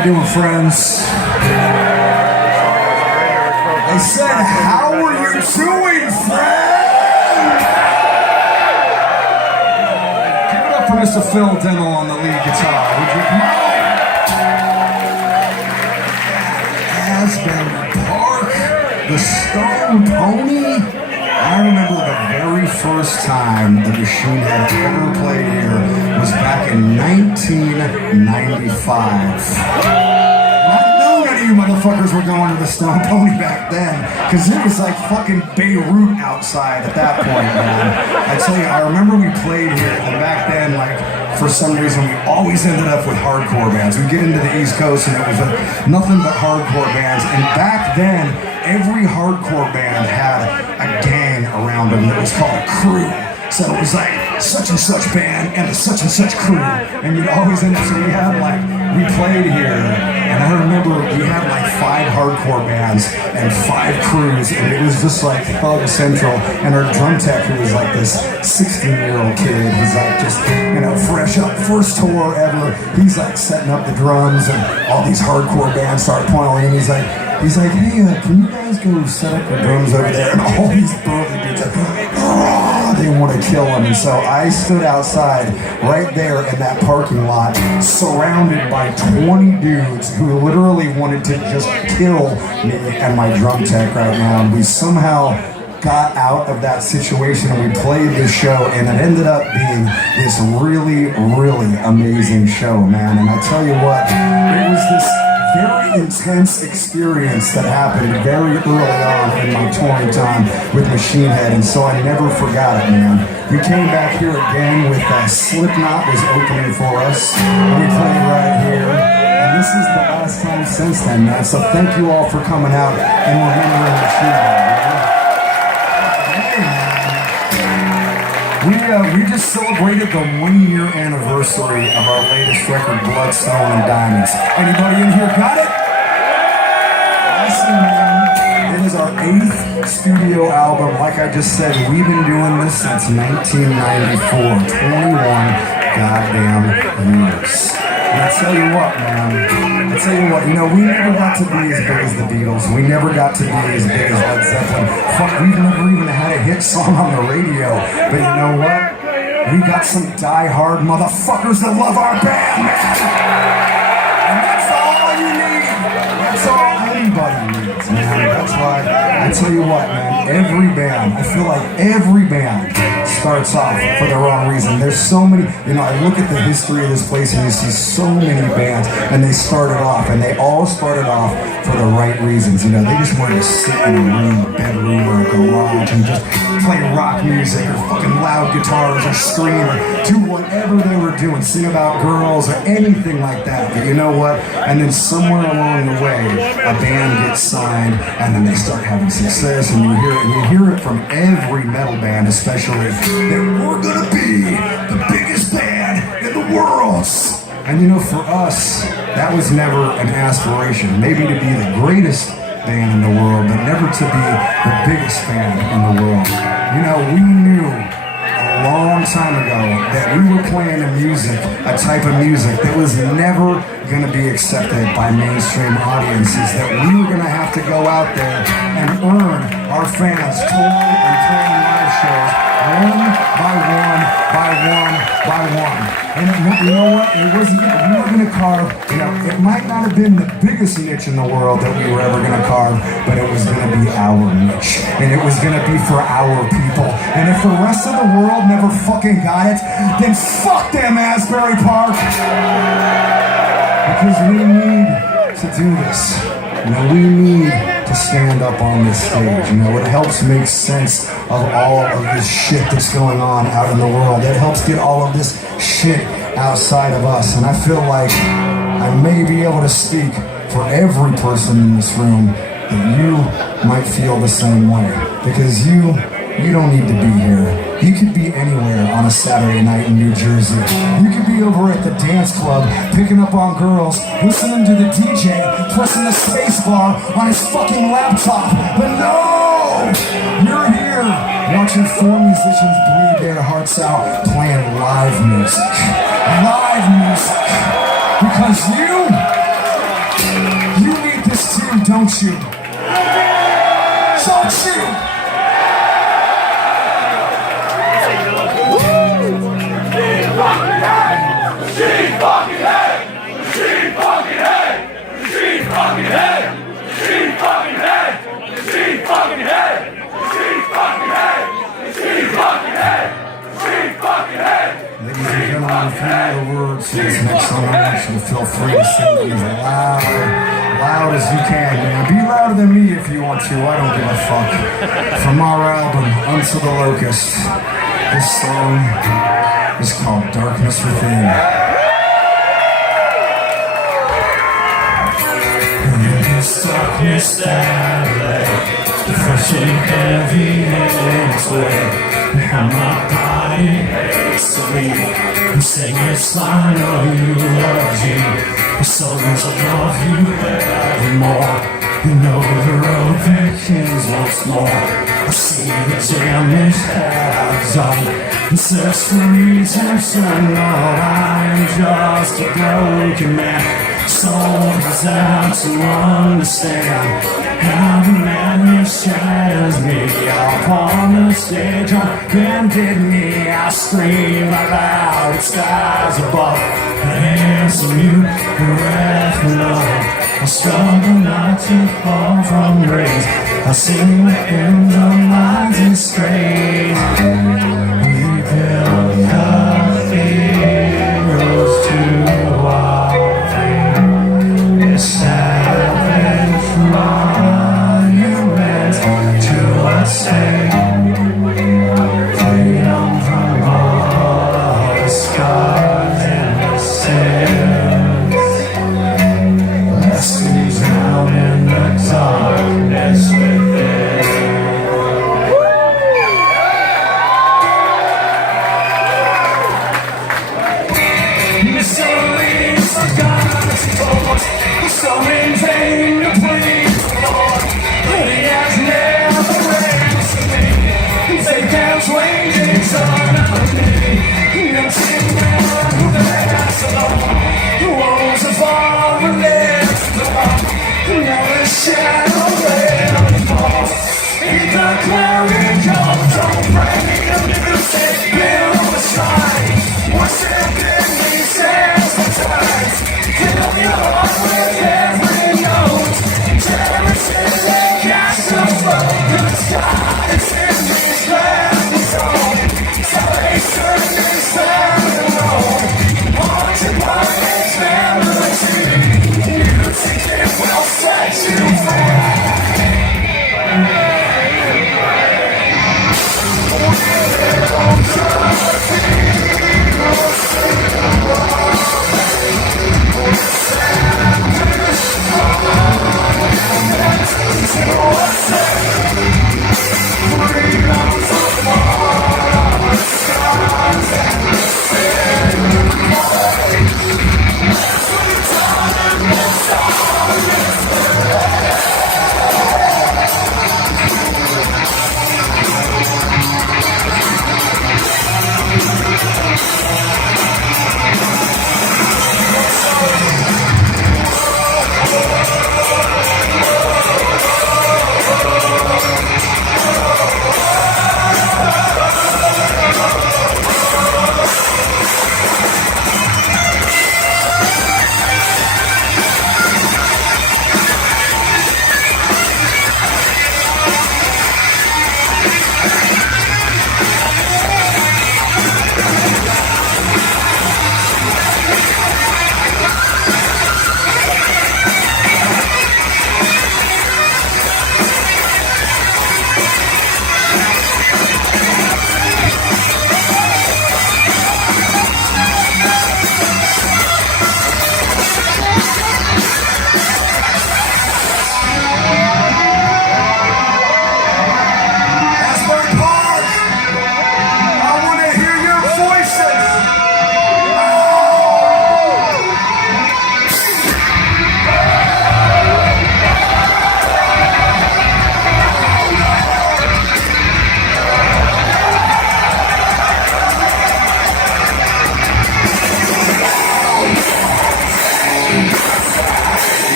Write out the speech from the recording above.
you doing, friends? I said, how are you doing, friends? Give it up for Mr. Phil Dental on the lead guitar, would you? Come on. Asbury Park, the Stone Pony. I remember the very first time the Machine Head ever played here was back in 1995. None of you motherfuckers were going to the Stone Pony back then, because it was like fucking Beirut outside at that point, man. I tell you, I remember we played here, and back then, like, for some reason, we always ended up with hardcore bands. We'd get into the East Coast, and it was nothing but hardcore bands. And back then, every hardcore band had a gang around them that was called a crew. So it was like such and such band and a such and such crew. And you'd always end up, so we had like, we played here, and I remember we had like 5 hardcore bands and 5 crews, and it was just like Thug Central. And our drum tech, who was like this 16-year-old kid, he's like just, you know, fresh up, first tour ever. He's like setting up the drums, and all these hardcore bands start piling in. He's like, hey, can you guys go set up the drums over there? And all these burly dudes like, they want to kill him. And so I stood outside right there in that parking lot, surrounded by 20 dudes who literally wanted to just kill me and my drum tech right now. And we somehow got out of that situation, and we played this show, and it ended up being this really, really amazing show, man. And I tell you what, it was this very intense experience that happened very early on in my touring time with Machine Head, and so I never forgot it, man. We came back here again with Slipknot was opening for us. We played right here, and this is the last time since then, man. So thank you all for coming out and remembering Machine Head, man. We just celebrated the 1-year anniversary of our latest record, Bloodstone and Diamonds. Anybody in here got it? Awesome, man. It is our 8th studio album. Like I just said, we've been doing this since 1994. 21 goddamn years. And I tell you what, man. You know, we never got to be as big as the Beatles. We never got to be as big as Led Zeppelin. Fuck, we've never even had a hit song on the radio. But you know what? We got some die-hard motherfuckers that love our band, man. And that's all you need. That's all anybody needs, man. That's why, I tell you what, man, every band, I feel like every band starts off for the wrong reason. There's so many, you know, I look at the history of this place and you see so many bands, and they started off, and they all started off for the right reasons. You know, they just wanted to sit in a room, a bedroom, or a garage and just play rock music or fucking loud guitars or scream or do whatever they were doing, sing about girls or anything like that. But you know what? And then somewhere along the way, a band gets signed, and then they start having success, and you hear it from every metal band, especially, that we're gonna be the biggest band in the world. And you know, for us, that was never an aspiration. Maybe to be the greatest band in the world, but never to be the biggest band in the world. You know, we knew a long time ago that we were playing a type of music that was never going to be accepted by mainstream audiences, that we were going to have to go out there and earn our fans touring and playing live shows one by one by one by one. And you know what? It wasn't, we were going to carve, you know, it might not have been the biggest niche in the world that we were ever going to carve, but it was going to be our niche. And it was going to be for our people. And if the rest of the world never fucking got it, then fuck them, Asbury Park. Because we need to do this. You know, we need to stand up on this stage. You know, it helps make sense of all of this shit that's going on out in the world. It helps get all of this shit outside of us. And I feel like I may be able to speak for every person in this room that you might feel the same way. Because you don't need to be here. You could be anywhere on a Saturday night in New Jersey. You could be over at the dance club, picking up on girls, listening to the DJ, pressing the space bar on his fucking laptop. But no! You're here watching 4 musicians bleed their hearts out, playing live music. Live music. Because you You need this too, don't you? Don't you? Ladies and gentlemen, if you know the words to this next song, I want you to feel free to sing it as loud as you can, man. Be louder than me if you want to, I don't give a fuck. From our album, Unto the Locust, this song is called Darkness Within. Darkness that lay, fresh and heavy in its way. How my body hates to leave and sing this line of you love you. The songs of love you evermore. You know the road begins once more. I see the damage has done and search for reasons to know I am just a broken man. Soul is out to understand how the madness shatters me. Up on the stage, unbended me. I scream out loud at skies above. And answer you, the wrath below. I struggle not to fall from grace. I sing the hymns of minds and strays.